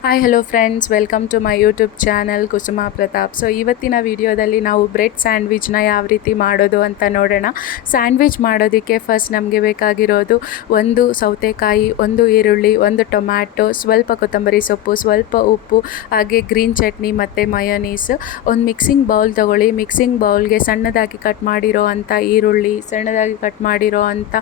Hi hello friends, welcome to my YouTube channel Kusuma Pratap. So ಇವತ್ತಿನ ವಿಡಿಯೋದಲ್ಲಿ ನಾವು ಬ್ರೆಡ್ ಸ್ಯಾಂಡ್ವಿಚ್ನ ಯಾವ ರೀತಿ ಮಾಡೋದು ಅಂತ ನೋಡೋಣ. ಸ್ಯಾಂಡ್ವಿಚ್ ಮಾಡೋದಕ್ಕೆ ಫಸ್ಟ್ ನಮಗೆ ಬೇಕಾಗಿರೋದು ಒಂದು ಸೌತೆಕಾಯಿ, ಒಂದು ಈರುಳ್ಳಿ, ಒಂದು ಟೊಮ್ಯಾಟೊ, ಸ್ವಲ್ಪ ಕೊತ್ತಂಬರಿ ಸೊಪ್ಪು, ಸ್ವಲ್ಪ ಉಪ್ಪು, ಹಾಗೆ ಗ್ರೀನ್ ಚಟ್ನಿ ಮತ್ತು ಮಯೋನೀಸ್. ಒಂದು ಮಿಕ್ಸಿಂಗ್ ಬೌಲ್ ತೊಗೊಳ್ಳಿ. ಮಿಕ್ಸಿಂಗ್ ಬೌಲ್ಗೆ ಸಣ್ಣದಾಗಿ ಕಟ್ ಮಾಡಿರೋ ಅಂಥ ಈರುಳ್ಳಿ, ಸಣ್ಣದಾಗಿ ಕಟ್ ಮಾಡಿರೋ ಅಂಥ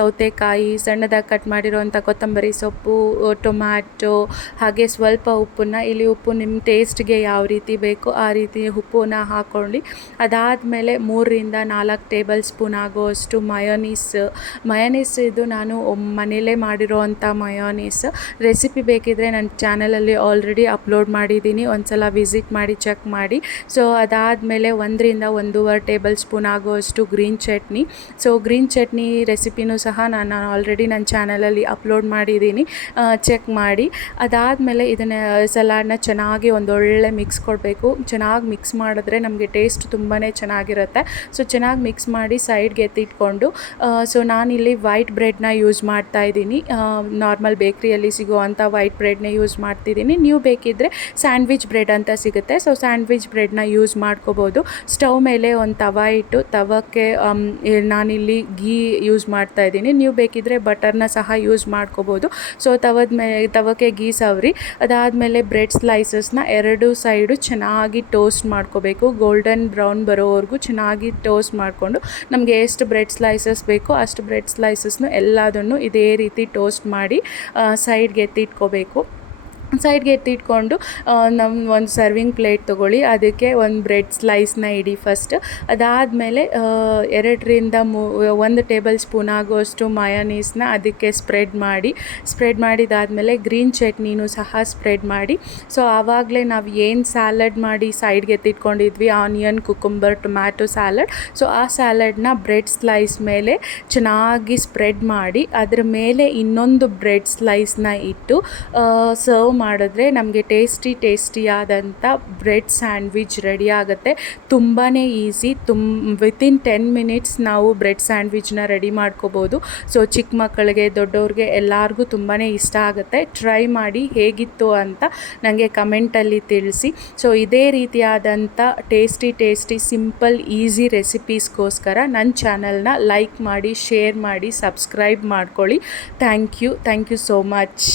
ಸೌತೆಕಾಯಿ, ಸಣ್ಣದಾಗಿ ಕಟ್ ಮಾಡಿರೋ ಅಂಥ ಕೊತ್ತಂಬರಿ ಸೊಪ್ಪು, ಟೊಮ್ಯಾಟೊ, ಹಾಗೆ ಸ್ವಲ್ಪ ಉಪ್ಪನ್ನು, ಇಲ್ಲಿ ಉಪ್ಪು ನಿಮ್ಮ ಟೇಸ್ಟ್ಗೆ ಯಾವ ರೀತಿ ಬೇಕೋ ಆ ರೀತಿ ಉಪ್ಪನ್ನ ಹಾಕ್ಕೊಳ್ಳಿ. ಅದಾದಮೇಲೆ 3-4 ಟೇಬಲ್ ಸ್ಪೂನ್ ಆಗುವಷ್ಟು ಮಯೋನೀಸ್ ಇದು ನಾನು ಮನೆಯಲ್ಲೇ ಮಾಡಿರೋ ಅಂಥ ಮಯೋನೀಸ್. ರೆಸಿಪಿ ಬೇಕಿದ್ದರೆ ನನ್ನ ಚಾನಲಲ್ಲಿ ಆಲ್ರೆಡಿ ಅಪ್ಲೋಡ್ ಮಾಡಿದ್ದೀನಿ, ಒಂದ್ಸಲ ವಿಸಿಟ್ ಮಾಡಿ ಚೆಕ್ ಮಾಡಿ. ಸೊ ಅದಾದಮೇಲೆ 1-1.5 ಟೇಬಲ್ ಸ್ಪೂನ್ ಆಗುವಷ್ಟು green chutney. So green chutney ರೆಸಿಪಿನೂ ಸಹ ನಾನು ಆಲ್ರೆಡಿ ನನ್ನ ಚಾನಲಲ್ಲಿ ಅಪ್ಲೋಡ್ ಮಾಡಿದ್ದೀನಿ, ಚೆಕ್ ಮಾಡಿ. ಅದಾದಮೇಲೆ ಇದನ್ನು ಸಲಾಡ್ನ ಚೆನ್ನಾಗಿ ಒಂದೊಳ್ಳೆ ಮಿಕ್ಸ್ ಕೊಡಬೇಕು. ಚೆನ್ನಾಗಿ ಮಿಕ್ಸ್ ಮಾಡಿದ್ರೆ ನಮಗೆ ಟೇಸ್ಟ್ ತುಂಬಾ ಚೆನ್ನಾಗಿರುತ್ತೆ. ಸೊ ಚೆನ್ನಾಗಿ ಮಿಕ್ಸ್ ಮಾಡಿ ಸೈಡ್ಗೆ ಎತ್ತಿಟ್ಕೊಂಡು, ಸೊ ನಾನಿಲ್ಲಿ ವೈಟ್ ಬ್ರೆಡ್ನ ಯೂಸ್ ಮಾಡ್ತಾಯಿದ್ದೀನಿ. ನಾರ್ಮಲ್ ಬೇಕ್ರಿಯಲ್ಲಿ ಸಿಗುವಂಥ ವೈಟ್ ಬ್ರೆಡ್ನೇ ಯೂಸ್ ಮಾಡ್ತಿದ್ದೀನಿ. ನೀವು ಬೇಕಿದ್ದರೆ ಸ್ಯಾಂಡ್ವಿಚ್ ಬ್ರೆಡ್ ಅಂತ ಸಿಗುತ್ತೆ, ಸೊ ಸ್ಯಾಂಡ್ವಿಚ್ ಬ್ರೆಡ್ನ ಯೂಸ್ ಮಾಡ್ಕೋಬೋದು. ಸ್ಟವ್ ಮೇಲೆ ಒಂದು ತವ ಇಟ್ಟು, ತವಕ್ಕೆ ನಾನಿಲ್ಲಿ ಗೀ ಯೂಸ್ ಮಾಡ್ತಾಯಿದ್ದೀನಿ. ನೀವು ಬೇಕಿದ್ದರೆ ಬಟರ್ನ ಸಹ ಯೂಸ್ ಮಾಡ್ಕೋಬೋದು. ಸೊ ತವಕ್ಕೆ ಗೀ ಸವರಿ, ಅದಾದಮೇಲೆ ಬ್ರೆಡ್ ಸ್ಲೈಸಸ್ನ ಎರಡು ಸೈಡು ಚೆನ್ನಾಗಿ ಟೋಸ್ಟ್ ಮಾಡ್ಕೋಬೇಕು. ಗೋಲ್ಡನ್ ಬ್ರೌನ್ ಬರೋವರೆಗೂ ಚೆನ್ನಾಗಿ ಟೋಸ್ಟ್ ಮಾಡಿಕೊಂಡು, ನಮಗೆ ಎಷ್ಟು ಬ್ರೆಡ್ ಸ್ಲೈಸಸ್ ಬೇಕೋ ಅಷ್ಟು ಬ್ರೆಡ್ ಸ್ಲೈಸಸ್ನು ಎಲ್ಲದನ್ನು ಇದೇ ರೀತಿ ಟೋಸ್ಟ್ ಮಾಡಿ ಸೈಡ್ಗೆ ಎತ್ತಿಟ್ಕೋಬೇಕು. ಸೈಡ್ಗೆ ಎತ್ತಿಟ್ಕೊಂಡು ನಮ್ಮ ಒಂದು ಸರ್ವಿಂಗ್ ಪ್ಲೇಟ್ ತೊಗೊಳ್ಳಿ. ಅದಕ್ಕೆ ಒಂದು ಬ್ರೆಡ್ ಸ್ಲೈಸ್ನ ಇಡಿ ಫಸ್ಟ್. ಅದಾದಮೇಲೆ 1 ಟೇಬಲ್ ಸ್ಪೂನ್ ಆಗುವಷ್ಟು ಮಯೋನೀಸ್ನ ಅದಕ್ಕೆ ಸ್ಪ್ರೆಡ್ ಮಾಡಿದಾದಮೇಲೆ ಗ್ರೀನ್ ಚಟ್ನಿನೂ ಸಹ ಸ್ಪ್ರೆಡ್ ಮಾಡಿ. ಸೊ ಆವಾಗಲೇ ನಾವು ಏನು ಸ್ಯಾಲಡ್ ಮಾಡಿ ಸೈಡ್ಗೆ ಎತ್ತಿಟ್ಕೊಂಡಿದ್ವಿ, onion, cucumber, tomato salad. So ಆ ಸ್ಯಾಲಡ್ನ ಬ್ರೆಡ್ ಸ್ಲೈಸ್ ಮೇಲೆ ಚೆನ್ನಾಗಿ ಸ್ಪ್ರೆಡ್ ಮಾಡಿ, ಅದ್ರ ಮೇಲೆ ಇನ್ನೊಂದು ಬ್ರೆಡ್ ಸ್ಲೈಸ್ನ ಇಟ್ಟು ಸರ್ವ್ ಮಾಡಿದ್ರೆ ನಮಗೆ ಟೇಸ್ಟಿಯಾದಂಥ ಬ್ರೆಡ್ ಸ್ಯಾಂಡ್ವಿಚ್ ರೆಡಿ ಆಗುತ್ತೆ. ತುಂಬಾ ಈಸಿ. ವಿತಿನ್ 10 ಮಿನಿಟ್ಸ್ ನಾವು ಬ್ರೆಡ್ ಸ್ಯಾಂಡ್ವಿಚ್ನ ರೆಡಿ ಮಾಡ್ಕೋಬೋದು. ಸೊ ಚಿಕ್ಕ ಮಕ್ಕಳಿಗೆ, ದೊಡ್ಡವ್ರಿಗೆ ಎಲ್ಲರಿಗೂ ತುಂಬಾ ಇಷ್ಟ ಆಗುತ್ತೆ. ಟ್ರೈ ಮಾಡಿ ಹೇಗಿತ್ತು ಅಂತ ನನಗೆ ಕಮೆಂಟಲ್ಲಿ ತಿಳಿಸಿ. ಸೊ ಇದೇ ರೀತಿಯಾದಂಥ ಟೇಸ್ಟಿ ಸಿಂಪಲ್ ಈಸಿ ರೆಸಿಪೀಸ್ಗೋಸ್ಕರ ನನ್ನ ಚಾನಲ್ನ ಲೈಕ್ ಮಾಡಿ, ಶೇರ್ ಮಾಡಿ, ಸಬ್ಸ್ಕ್ರೈಬ್ ಮಾಡ್ಕೊಳ್ಳಿ. Thank you so much.